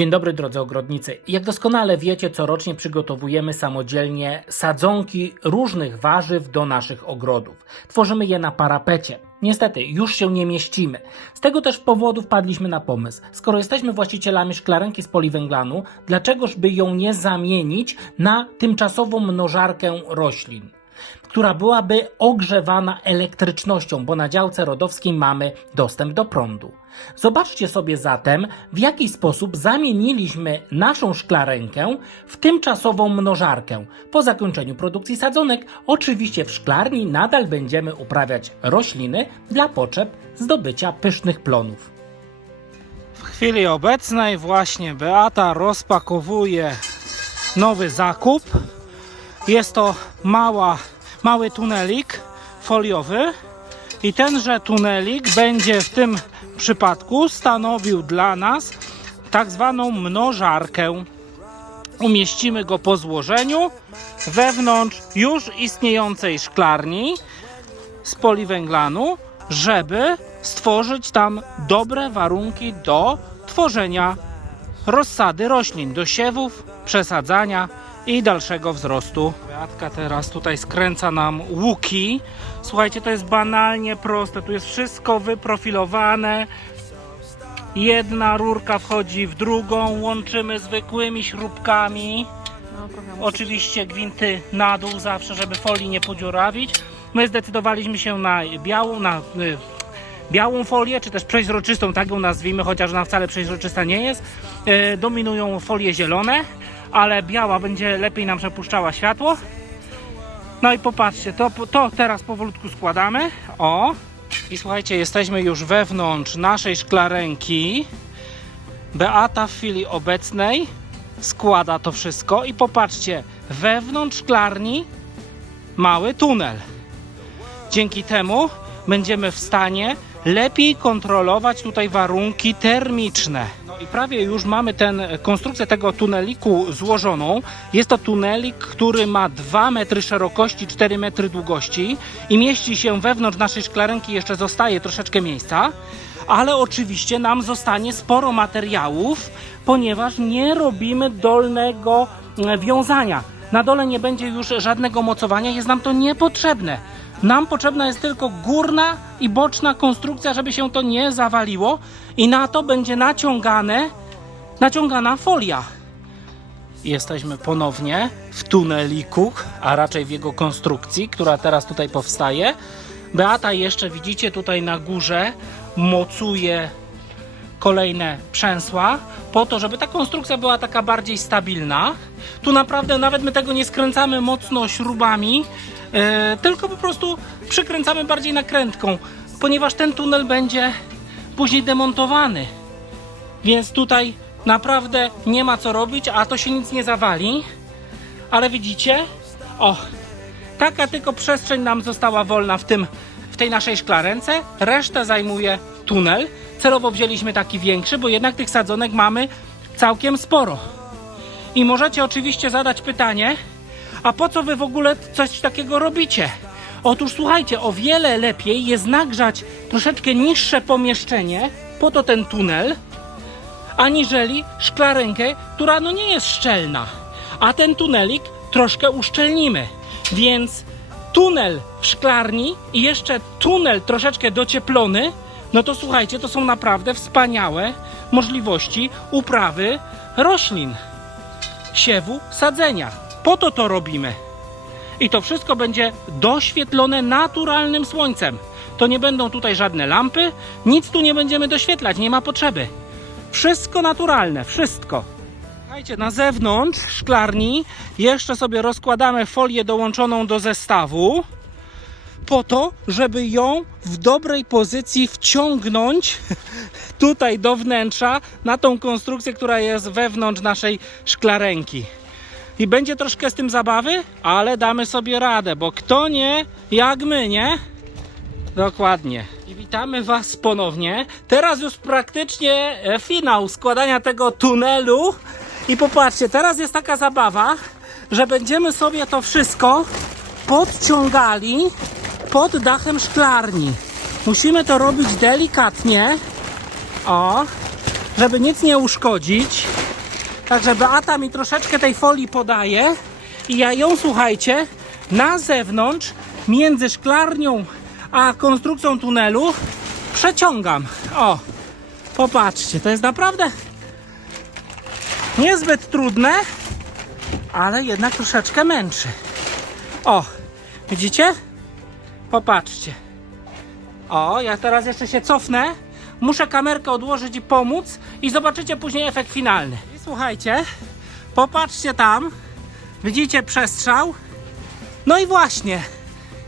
Dzień dobry drodzy ogrodnicy. Jak doskonale wiecie, corocznie przygotowujemy samodzielnie sadzonki różnych warzyw do naszych ogrodów. Tworzymy je na parapecie. Niestety, już się nie mieścimy. Z tego też powodu wpadliśmy na pomysł. Skoro jesteśmy właścicielami szklarenki z poliwęglanu, dlaczegoż by ją nie zamienić na tymczasową mnożarkę roślin? która byłaby ogrzewana elektrycznością, bo na działce rodowskiej mamy dostęp do prądu. Zobaczcie sobie zatem, w jaki sposób zamieniliśmy naszą szklarenkę w tymczasową mnożarkę. Po zakończeniu produkcji sadzonek, oczywiście w szklarni nadal będziemy uprawiać rośliny dla potrzeb zdobycia pysznych plonów. W chwili obecnej właśnie Beata rozpakowuje nowy zakup. Jest to mała, mały tunelik foliowy i tenże tunelik będzie w tym przypadku stanowił dla nas tak zwaną mnożarkę. Umieścimy go po złożeniu wewnątrz już istniejącej szklarni z poliwęglanu, żeby stworzyć tam dobre warunki do tworzenia rozsady roślin, do siewów, przesadzania i dalszego wzrostu. Beatka teraz tutaj skręca nam łuki. Słuchajcie, to jest banalnie proste. Tu jest wszystko wyprofilowane. Jedna rurka wchodzi w drugą, łączymy zwykłymi śrubkami. Oczywiście gwinty na dół zawsze, żeby folii nie podziurawić. My zdecydowaliśmy się na białą, na y, białą folię, czy też przeźroczystą, tak ją nazwijmy, chociaż ona wcale przeźroczysta nie jest. E, dominują folie zielone, ale biała będzie lepiej nam przepuszczała światło. No i popatrzcie, to, to teraz powolutku składamy. O! I słuchajcie, jesteśmy już wewnątrz naszej szklarenki. Beata w chwili obecnej składa to wszystko i popatrzcie, wewnątrz szklarni mały tunel. Dzięki temu będziemy w stanie lepiej kontrolować tutaj warunki termiczne. I prawie już mamy ten konstrukcję tego tuneliku złożoną. Jest to tunelik, który ma 2 metry szerokości, 4 metry długości i mieści się wewnątrz naszej szklarenki, jeszcze zostaje troszeczkę miejsca. Ale oczywiście nam zostanie sporo materiałów, ponieważ nie robimy dolnego e, wiązania. Na dole nie będzie już żadnego mocowania, jest nam to niepotrzebne. Nam potrzebna jest tylko górna i boczna konstrukcja, żeby się to nie zawaliło i na to będzie naciągane, naciągana folia. Jesteśmy ponownie w tuneliku, a raczej w jego konstrukcji, która teraz tutaj powstaje. Beata jeszcze widzicie tutaj na górze mocuje kolejne przęsła po to, żeby ta konstrukcja była taka bardziej stabilna. Tu naprawdę nawet my tego nie skręcamy mocno śrubami, e, tylko po prostu przykręcamy bardziej nakrętką, ponieważ ten tunel będzie później demontowany. Więc tutaj naprawdę nie ma co robić, a to się nic nie zawali. Ale widzicie? O, taka tylko przestrzeń nam została wolna w tym w tej naszej szklarence. Resztę zajmuje tunel. Celowo wzięliśmy taki większy, bo jednak tych sadzonek mamy całkiem sporo. I możecie oczywiście zadać pytanie, a po co wy w ogóle coś takiego robicie? Otóż słuchajcie, o wiele lepiej jest nagrzać troszeczkę niższe pomieszczenie, po to ten tunel, aniżeli szklarenkę, która no nie jest szczelna. A ten tunelik troszkę uszczelnimy. Więc tunel w szklarni i jeszcze tunel troszeczkę docieplony, no to słuchajcie, to są naprawdę wspaniałe możliwości uprawy roślin, siewu, sadzenia. Po to to robimy. I to wszystko będzie doświetlone naturalnym słońcem. To nie będą tutaj żadne lampy, nic tu nie będziemy doświetlać, nie ma potrzeby. Wszystko naturalne, wszystko. Słuchajcie, na zewnątrz szklarni jeszcze sobie rozkładamy folię dołączoną do zestawu po to, żeby ją w dobrej pozycji wciągnąć tutaj do wnętrza na tą konstrukcję, która jest wewnątrz naszej szklarenki. I będzie troszkę z tym zabawy, ale damy sobie radę, bo kto nie, jak my, nie? Dokładnie. I witamy Was ponownie. Teraz już praktycznie e, finał składania tego tunelu. I popatrzcie, teraz jest taka zabawa, że będziemy sobie to wszystko podciągali pod dachem szklarni. Musimy to robić delikatnie. O, żeby nic nie uszkodzić. Także Beata mi troszeczkę tej folii podaje i ja ją, słuchajcie, na zewnątrz między szklarnią a konstrukcją tunelu przeciągam. O, popatrzcie, to jest naprawdę niezbyt trudne, ale jednak troszeczkę męczy. O, widzicie? Popatrzcie. O, ja teraz jeszcze się cofnę. Muszę kamerkę odłożyć i pomóc i zobaczycie później efekt finalny. I słuchajcie, popatrzcie tam. Widzicie przestrzał? No i właśnie,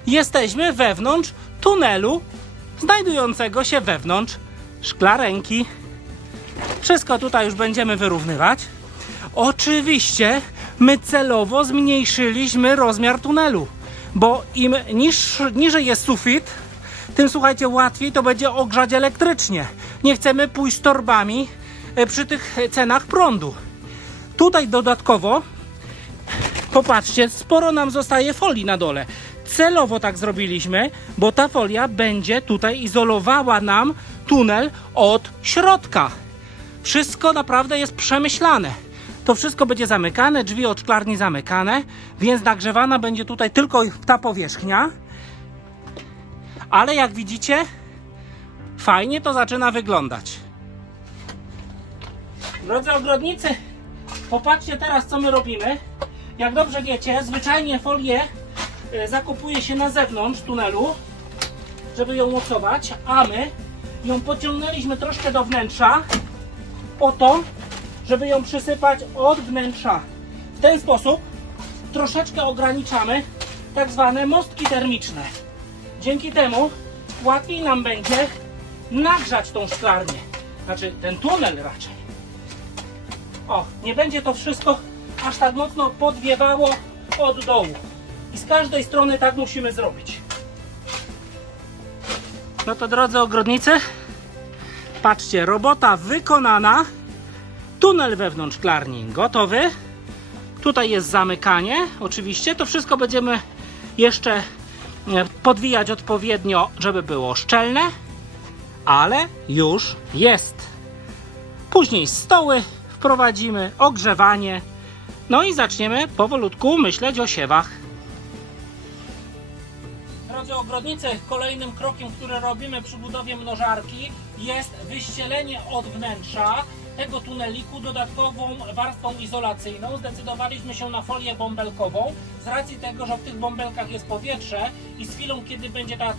jesteśmy wewnątrz tunelu znajdującego się wewnątrz szklarenki. Wszystko tutaj już będziemy wyrównywać. Oczywiście my celowo zmniejszyliśmy rozmiar tunelu, bo im niż, niżej jest sufit, tym słuchajcie, łatwiej to będzie ogrzać elektrycznie. Nie chcemy pójść torbami e, przy tych cenach prądu. Tutaj dodatkowo, popatrzcie, sporo nam zostaje folii na dole. Celowo tak zrobiliśmy, bo ta folia będzie tutaj izolowała nam tunel od środka. Wszystko naprawdę jest przemyślane. To wszystko będzie zamykane, drzwi od szklarni zamykane, więc nagrzewana będzie tutaj tylko ta powierzchnia. Ale jak widzicie, fajnie to zaczyna wyglądać. Drodzy ogrodnicy, popatrzcie teraz, co my robimy. Jak dobrze wiecie, zwyczajnie folię e, zakupuje się na zewnątrz tunelu, żeby ją mocować, a my ją pociągnęliśmy troszkę do wnętrza, po to, żeby ją przysypać od wnętrza. W ten sposób troszeczkę ograniczamy tak zwane mostki termiczne. Dzięki temu łatwiej nam będzie nagrzać tą szklarnię. Znaczy ten tunel raczej. O, nie będzie to wszystko aż tak mocno podwiewało od dołu. I z każdej strony tak musimy zrobić. No to drodzy ogrodnicy, patrzcie, robota wykonana. Tunel wewnątrz szklarni gotowy. Tutaj jest zamykanie, oczywiście. To wszystko będziemy jeszcze e, podwijać odpowiednio, żeby było szczelne, ale już jest. Później stoły wprowadzimy, ogrzewanie, no i zaczniemy powolutku myśleć o siewach. Drodzy ogrodnicy, kolejnym krokiem, który robimy przy budowie mnożarki jest wyścielenie od wnętrza tego tuneliku dodatkową warstwą izolacyjną. Zdecydowaliśmy się na folię bąbelkową z racji tego, że w tych bąbelkach jest powietrze i z chwilą, kiedy będzie ta, y,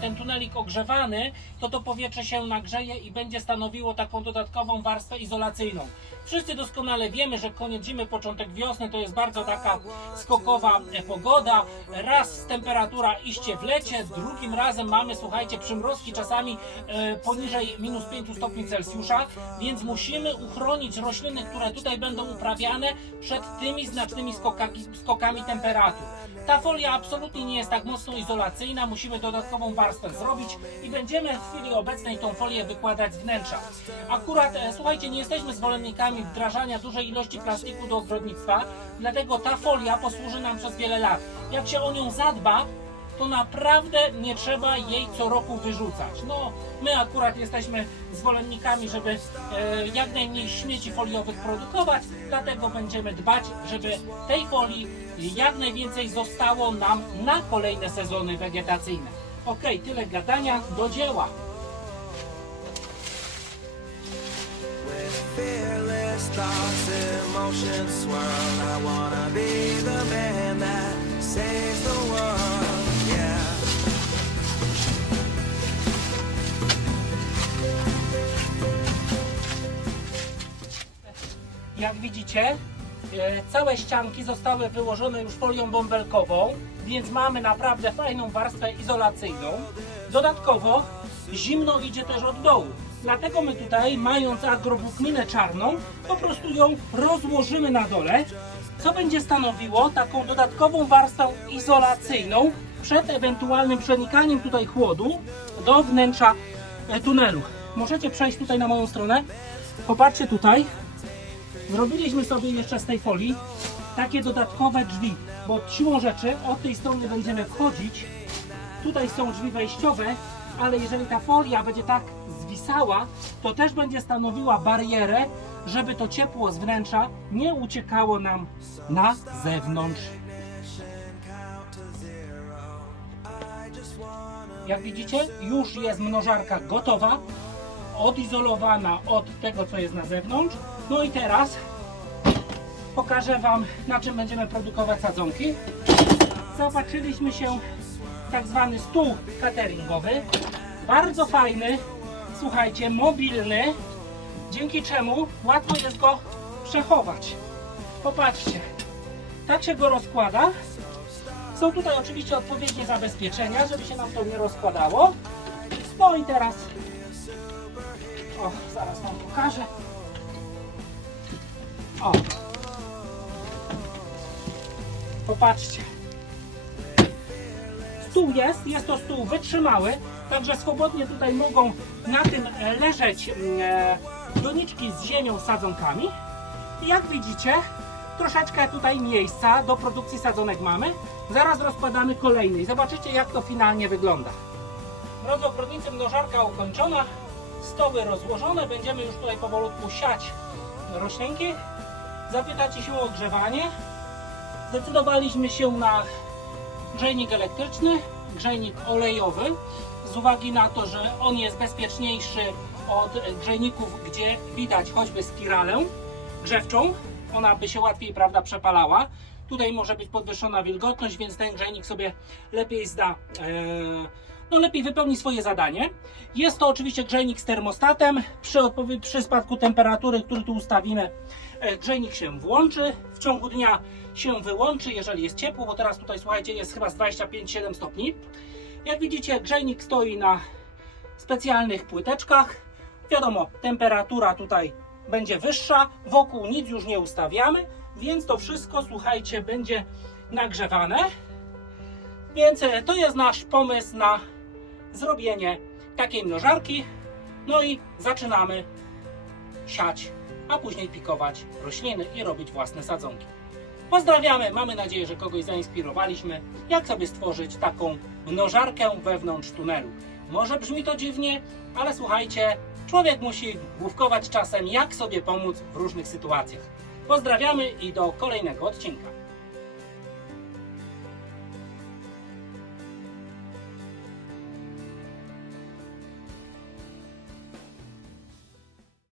ten tunelik ogrzewany, to to powietrze się nagrzeje i będzie stanowiło taką dodatkową warstwę izolacyjną. Wszyscy doskonale wiemy, że koniec zimy, początek wiosny to jest bardzo taka skokowa e, pogoda. Raz temperatura iście w lecie, drugim razem mamy, słuchajcie, przymrozki czasami e, poniżej minus 5 stopni Celsjusza, więc musimy uchronić rośliny, które tutaj będą uprawiane przed tymi znacznymi skokami, skokami temperatur. Ta folia absolutnie nie jest tak mocno izolacyjna, musimy dodatkową warstwę zrobić i będziemy w chwili obecnej tą folię wykładać z wnętrza. Akurat, e, słuchajcie, nie jesteśmy zwolennikami wdrażania dużej ilości plastiku do ogrodnictwa, dlatego ta folia posłuży nam przez wiele lat. Jak się o nią zadba, to naprawdę nie trzeba jej co roku wyrzucać. No, my akurat jesteśmy zwolennikami, żeby e, jak najmniej śmieci foliowych produkować, dlatego będziemy dbać, żeby tej folii jak najwięcej zostało nam na kolejne sezony wegetacyjne. Ok, tyle gadania, do dzieła. Thoughts, emotions swirl. I wanna be the man that saves the world. Widzicie, e, całe ścianki zostały wyłożone już folią bąbelkową, więc mamy naprawdę fajną warstwę izolacyjną. Dodatkowo zimno idzie też od dołu. Dlatego my tutaj, mając agrowłókninę czarną, po prostu ją rozłożymy na dole, co będzie stanowiło taką dodatkową warstwę izolacyjną przed ewentualnym przenikaniem tutaj chłodu do wnętrza e, tunelu. Możecie przejść tutaj na moją stronę. Popatrzcie tutaj, Zrobiliśmy sobie jeszcze z tej folii takie dodatkowe drzwi, bo siłą rzeczy od tej strony będziemy wchodzić. Tutaj są drzwi wejściowe, ale jeżeli ta folia będzie tak zwisała, to też będzie stanowiła barierę żeby to ciepło z wnętrza nie uciekało nam na zewnątrz. Jak widzicie, już jest mnożarka gotowa, odizolowana od tego, co jest na zewnątrz. No i teraz pokażę Wam, na czym będziemy produkować sadzonki. Zaopatrzyliśmy się w tak zwany stół cateringowy. Bardzo fajny, słuchajcie, mobilny, dzięki czemu łatwo jest go przechować. Popatrzcie, tak się go rozkłada. Są tutaj oczywiście odpowiednie zabezpieczenia, żeby się nam to nie rozkładało. No i teraz, o, zaraz Wam pokażę. O, popatrzcie. Stół jest, jest to stół wytrzymały, także swobodnie tutaj mogą na tym leżeć mm, e, doniczki z ziemią, sadzonkami. I jak widzicie, troszeczkę tutaj miejsca do produkcji sadzonek mamy. Zaraz rozkładamy kolejny i zobaczycie jak to finalnie wygląda. Drodzy ogrodnicy, mnożarka ukończona, stoły rozłożone, będziemy już tutaj powolutku siać roślinki. Zapytacie się o ogrzewanie. Zdecydowaliśmy się na grzejnik elektryczny, grzejnik olejowy, z uwagi na to, że on jest bezpieczniejszy od grzejników, gdzie widać choćby spiralę grzewczą, ona by się łatwiej prawda, przepalała. Tutaj może być podwyższona wilgotność, więc ten grzejnik sobie lepiej zda, e, no lepiej wypełni swoje zadanie. Jest to oczywiście grzejnik z termostatem. Przy, przy spadku temperatury, który tu ustawimy, grzejnik się włączy. W ciągu dnia się wyłączy, jeżeli jest ciepło, bo teraz tutaj słuchajcie, jest chyba z 25-7 stopni. Jak widzicie, grzejnik stoi na specjalnych płyteczkach. Wiadomo, temperatura tutaj będzie wyższa, wokół nic już nie ustawiamy, więc to wszystko, słuchajcie, będzie nagrzewane. Więc e, to jest nasz pomysł na zrobienie takiej mnożarki. No i zaczynamy siać, a później pikować rośliny i robić własne sadzonki. Pozdrawiamy, mamy nadzieję, że kogoś zainspirowaliśmy, jak sobie stworzyć taką mnożarkę wewnątrz tunelu. Może brzmi to dziwnie, ale słuchajcie, człowiek musi główkować czasem, jak sobie pomóc w różnych sytuacjach. Pozdrawiamy i do kolejnego odcinka.